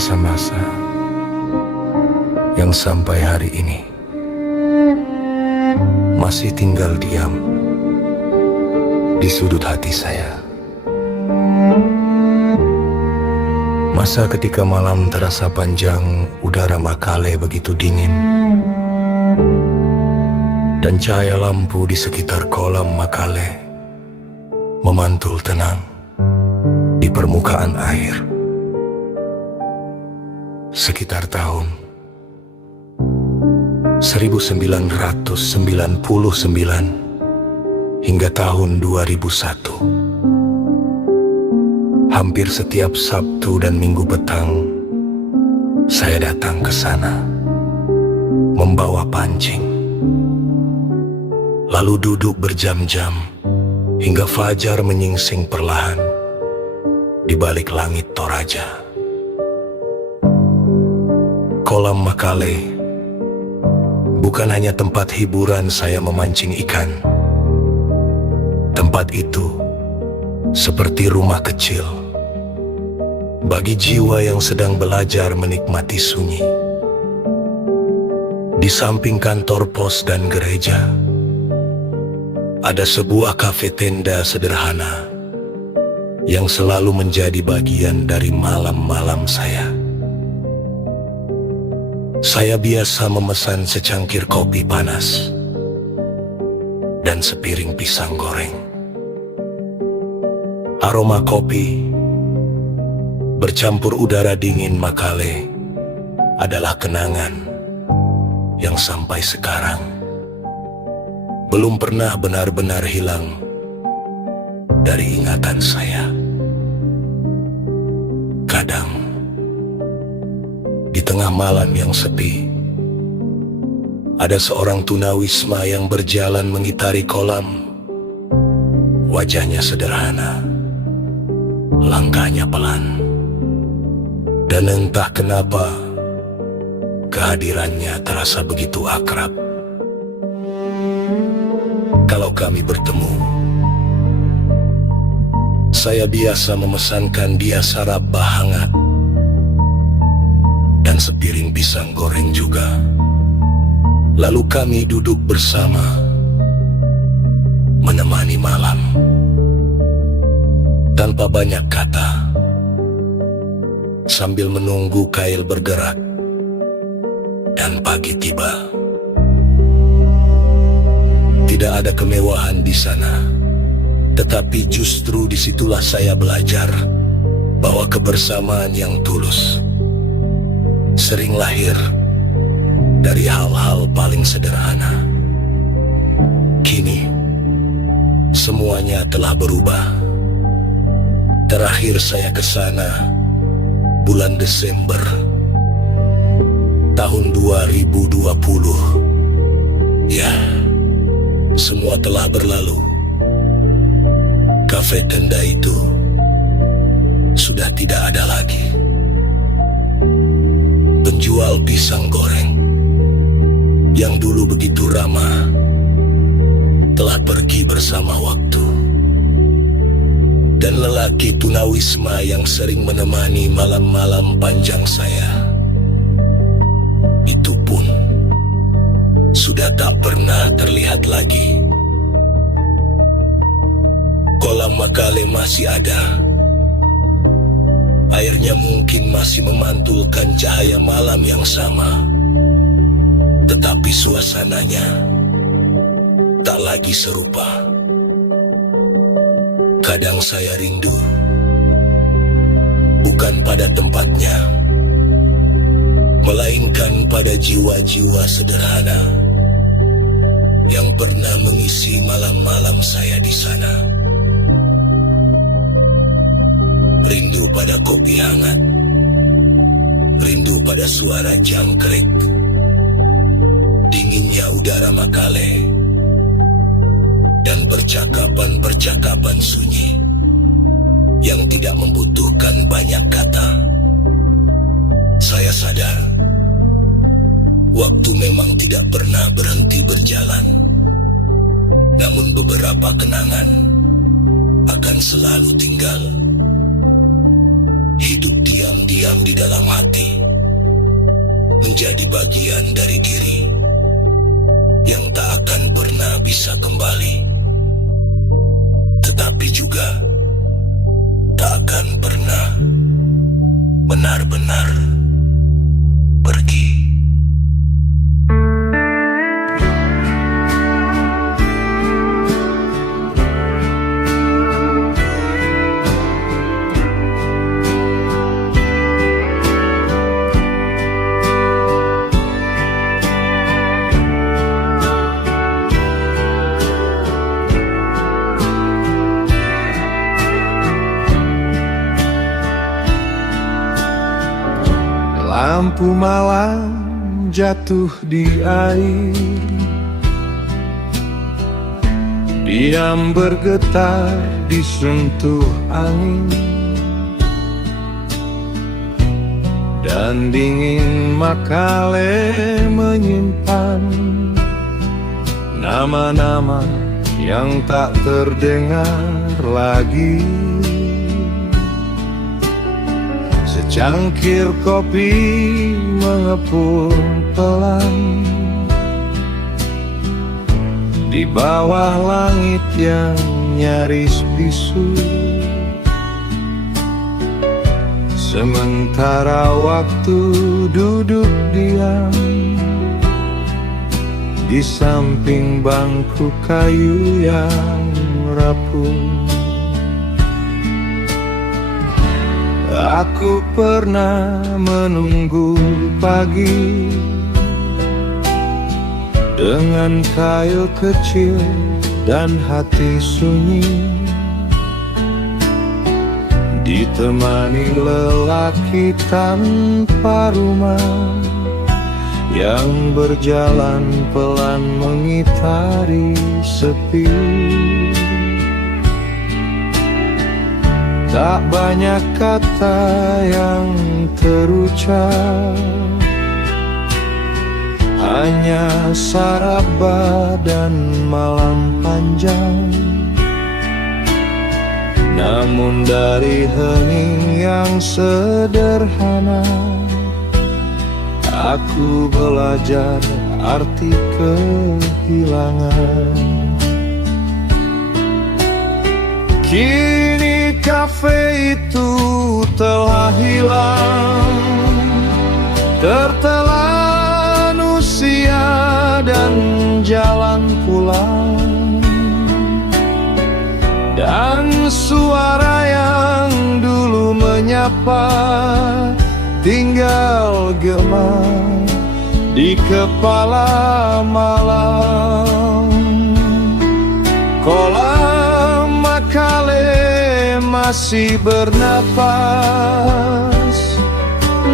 masa-masa yang sampai hari ini masih tinggal diam di sudut hati saya. Masa ketika malam terasa panjang, udara Makale begitu dingin, dan cahaya lampu di sekitar kolam Makale memantul tenang di permukaan air. Sekitar tahun 1999 hingga tahun 2001. Hampir setiap Sabtu dan Minggu petang, saya datang ke sana membawa pancing, lalu duduk berjam-jam hingga fajar menyingsing perlahan di balik langit Toraja. Kolam Makale bukan hanya tempat hiburan saya memancing ikan. Tempat itu seperti rumah kecil bagi jiwa yang sedang belajar menikmati sunyi. Di samping kantor pos dan gereja, ada sebuah kafe tenda sederhana yang selalu menjadi bagian dari malam-malam saya. Saya biasa memesan secangkir kopi panas dan sepiring pisang goreng. Aroma kopi bercampur udara dingin Makale adalah kenangan yang sampai sekarang belum pernah benar-benar hilang dari ingatan saya. Kadang di tengah malam yang sepi, ada seorang tunawisma yang berjalan mengitari kolam. Wajahnya sederhana, langkahnya pelan, dan entah kenapa kehadirannya terasa begitu akrab. Kalau kami bertemu, saya biasa memesankan dia sarabah hangat dan sepiring pisang goreng juga. Lalu kami duduk bersama, menemani malam. Tanpa banyak kata, sambil menunggu kail bergerak dan pagi tiba. Tidak ada kemewahan di sana, tetapi justru disitulah saya belajar bahwa kebersamaan yang tulus sering lahir dari hal-hal paling sederhana. Kini, semuanya telah berubah. Terakhir saya ke sana bulan Desember tahun 2020. Ya, semua telah berlalu. Kafe tenda itu sudah tidak ada lagi. Penjual pisang goreng yang dulu begitu ramah telah pergi bersama waktu. Dan lelaki tunawisma yang sering menemani malam-malam panjang saya, itu pun sudah tak pernah terlihat lagi. Kolam Makale masih ada. Airnya mungkin masih memantulkan cahaya malam yang sama, tetapi suasananya tak lagi serupa. Kadang saya rindu, bukan pada tempatnya, melainkan pada jiwa-jiwa sederhana yang pernah mengisi malam-malam saya di sana. Rindu pada kopi hangat, rindu pada suara jangkrik, dinginnya udara Makale, dan percakapan-percakapan sunyi yang tidak membutuhkan banyak kata. Saya sadar, waktu memang tidak pernah berhenti berjalan, namun beberapa kenangan akan selalu tinggal. hidup diam-diam di dalam hati, menjadi bagian dari diri yang tak akan pernah bisa kembali, tetapi juga tak akan pernah benar-benar pergi. Lampu malam jatuh di air, diam bergetar disentuh angin, dan dingin Makale menyimpan nama-nama yang tak terdengar lagi. Secangkir kopi mengepul pelan di bawah langit yang nyaris bisu. Sementara waktu duduk diam di samping bangku kayu yang rapuh. Aku pernah menunggu pagi dengan kail kecil dan hati sunyi, ditemani lelaki tanpa rumah yang berjalan pelan mengitari sepi. Tak banyak kata yang terucap, hanya saraba dan malam panjang. Namun dari hening yang sederhana, aku belajar arti kehilangan. Kini kafe itu telah hilang, tertelan usia dan jalan pulang, dan suara yang dulu menyapa tinggal gema di kepala malam. Kolam Makale masih bernapas,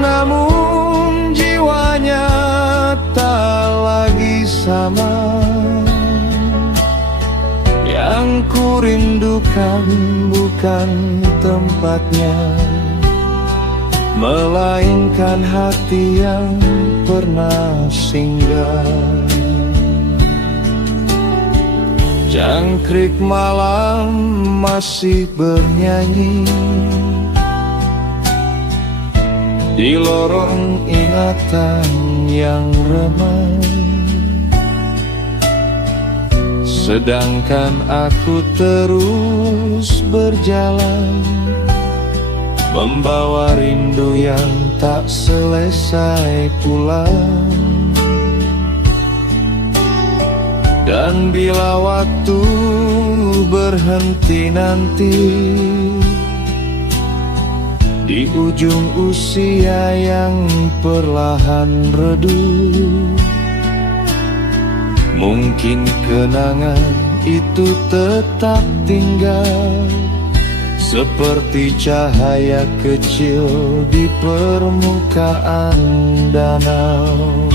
namun jiwanya tak lagi sama. Yang kurindukan bukan tempatnya, melainkan hati yang pernah singgah. Jangkrik malam masih bernyanyi di lorong ingatan yang remang, sedangkan aku terus berjalan, membawa rindu yang tak selesai pulang. Dan bila waktu berhenti nanti di ujung usia yang perlahan redup, mungkin kenangan itu tetap tinggal seperti cahaya kecil di permukaan danau.